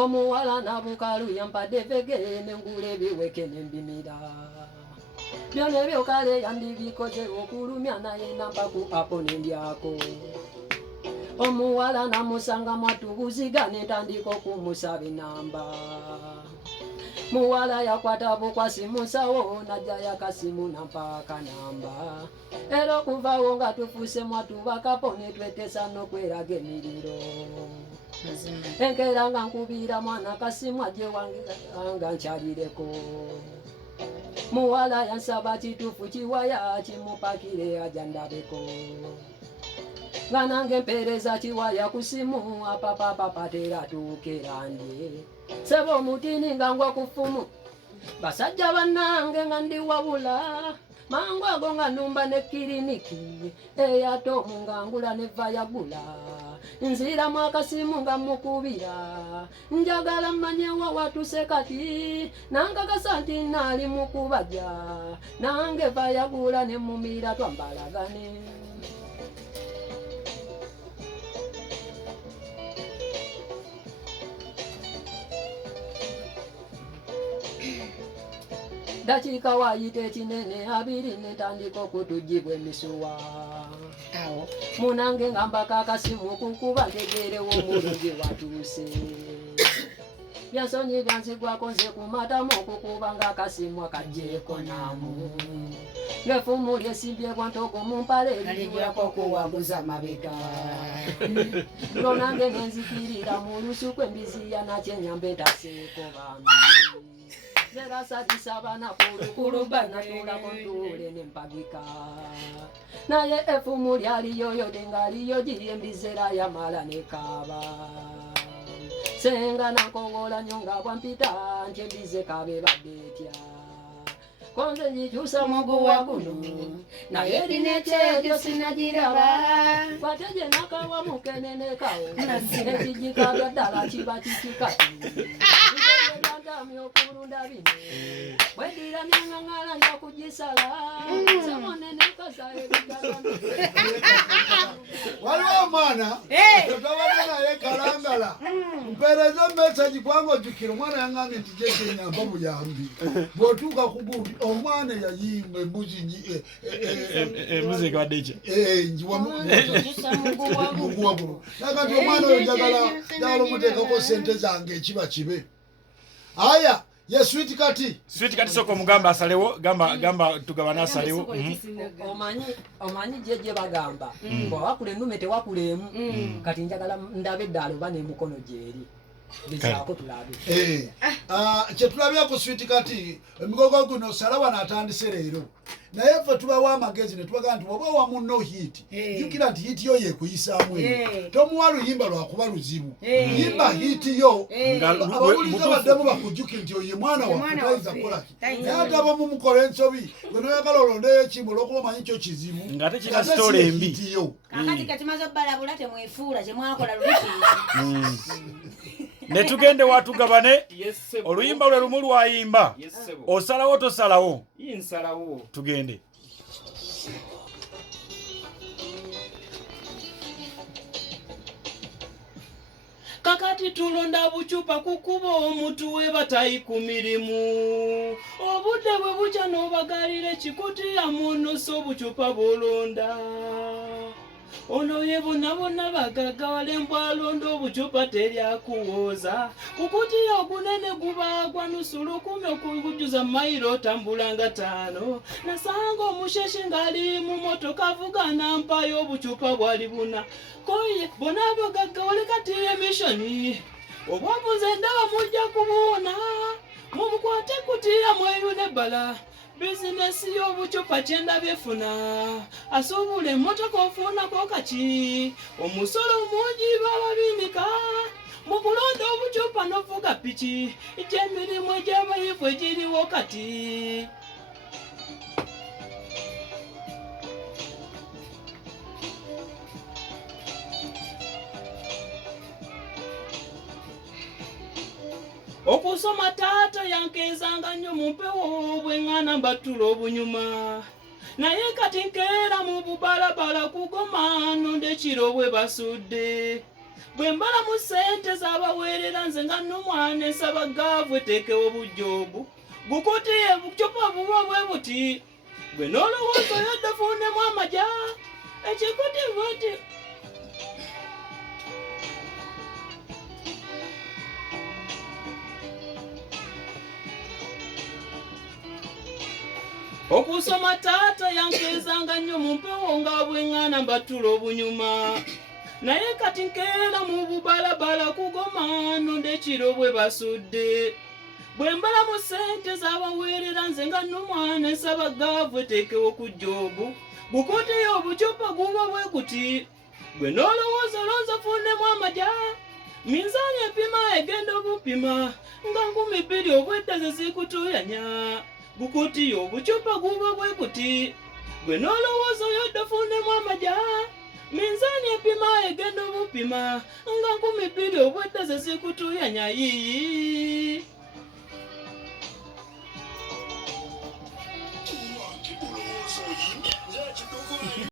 omuwala nabukalu yampadde vege nengule biweke nembimira byona ebyo kale yandibikoze okulumya naye nampaku apo nendyako omuwala namusanga mwatubuziga netandika okumusaba enamba muwala yakwata bukwasi musawo najja yakasimu nampaka namba era okuvawo nga tufuse mwatubakapo netwetesa nokweraga emiriro enkera nga nkubira mwana kasimu ajje wanga nkyalireko muwala yansaba kitufu kiwaya kimupakire aja ndabeko nga nange mpereza kiwaya kusimu apapapapa tera tukerandye sebo mutini nga ngwa kufumu basajja bannange nga ndi wabula mangu ago nga numba ne kiriniki eyatomu nga ngula neva yagula nzira mwakasimu nga mukubira njagala manyewa watuse kati nankakasa nti nali mukubaja nange vayagula ne mumira twambalagane dakika wayite kinene abiri netandika okutujibwa emisuwa munange ngambaka akasimu kukuba ntegerewo omulungi watuse byansonyi byanzigwako nze kumatamu okukuba nga akasimu akajjeko namu ngefumu lyesibyebwa ntogo mumpale liwako okuwaguza mabega lonange nenzikirira mu lusuku embiziya nakyenyambe ntaseeko bambi Nera sadisa bana kulu bana tula kontule nempagika naye efumu lyali yoyo dengali yoji embizera ya mala nekaba senga nakogola nyonga bwampita ntembize kabe badetya konze njichusa mugu wa guno naye linete sinajiraba kwateje nakawa mukenene kawo ekijikaga dala kiba kikikati myokurunda bine bwedira nyangangala nja kujisala samonene kasaye bigala waliwo mwana tutawadana ye kalangala mpereza message kwangu jikira mwana yangange tijeke nyamba buyambi botuka kubuti omwana yayimwe mbuzi mbuzi kwa deje njiwa mungu wabu nakati omwana oyo njagala omuteka ko sente zange kiba kibe aya ye sweet katti soko mugamba asalewo gamba tugabane asalewo omanyi jeje bagamba mbo wakule nume te wakulemu kati njagala ndabe dalo bane mukono jeri bizako tulabe chetulabya ku sweet katti emigogo guno salawa natandise leero naye fe tubawa amagezi ne tubaga nti oba wa munno hit jukira nti hit yo yekuyisamu tomuwalu yimba lwakuba luzibu yimba hit yo abawuliza baddemu bakujjukira nti oye mwana wakutaiza kolaki naye ate abamu mukola ensobi gwenoyagala olondeyo ekimu olwokuba omanyi kyo kizibu nga tekina sitole embi kakati katimaze balabula temwefuula kyemwakola luliki netugende watugabane oluyimba lwe lumu lwayimba osalawo tosalawo insalawo tugende kakati tulonda bucupa kukuba omuntu we batayi ku mirimu obudde bwe buca n'obagalira ekikutiya munoso obucupa bolonda ono ye bonna bagagawala embwalonda obucupa teryakuwooza kukutiya ogunene gubagwa nusulukumi okugujuza mayiro otambula nga 5 nasanga omusheshe ngali mu motoka avuga nampayo obucupa bwali buna koye bona bagagawale kati emishoni obwabuze ndaba mujja kubuuna mumukwate kutiya mweyu nebbala bizinesi y'obucupa kyenda byefuna asobole emmotoka ofunako kaki omusolo mungi bababimika mu kulonda obucupa n'ovuga piki gy'emirimu egy'abayivu egiriwo kati okusoma taata yankezanga nnyo mu mpewo bweŋŋana mbattula obunyuma naye kati nkeera mu bubalabala kugoma nonde kiro bwe basudde bwe mbala mu ssente z'abaweerera nze nga n'omwana ensaba gaavwe teekewo bujjoobu gukutiye bucupa buba bwe buti bwe n'olowooza oyadde fuunemu amaja ekikuti buti okusoma taata yankeezanga nnyo mu mpewo nga bweŋŋaana mbattula obunyuma naye kati nkeera mu bubalabala kugoma nonda ekiro bwe basudde bwe mbala mu ssente z'abaweerera nze nga n'omwana ensaba gaavwe teekewo ku jjoobu gukutiye obucupa guba bwe guti bwe n'olowooza olonza funnemu amaja minzaani empima egenda obupima nga 200 obwedda ze zikutuyanya gukutiye obucupa guba bwe guti gwe n'olowooza oyodde funnemu amaja minzaani empima egenda obupima nga 200 obwedda ze zikutuyanya yiyi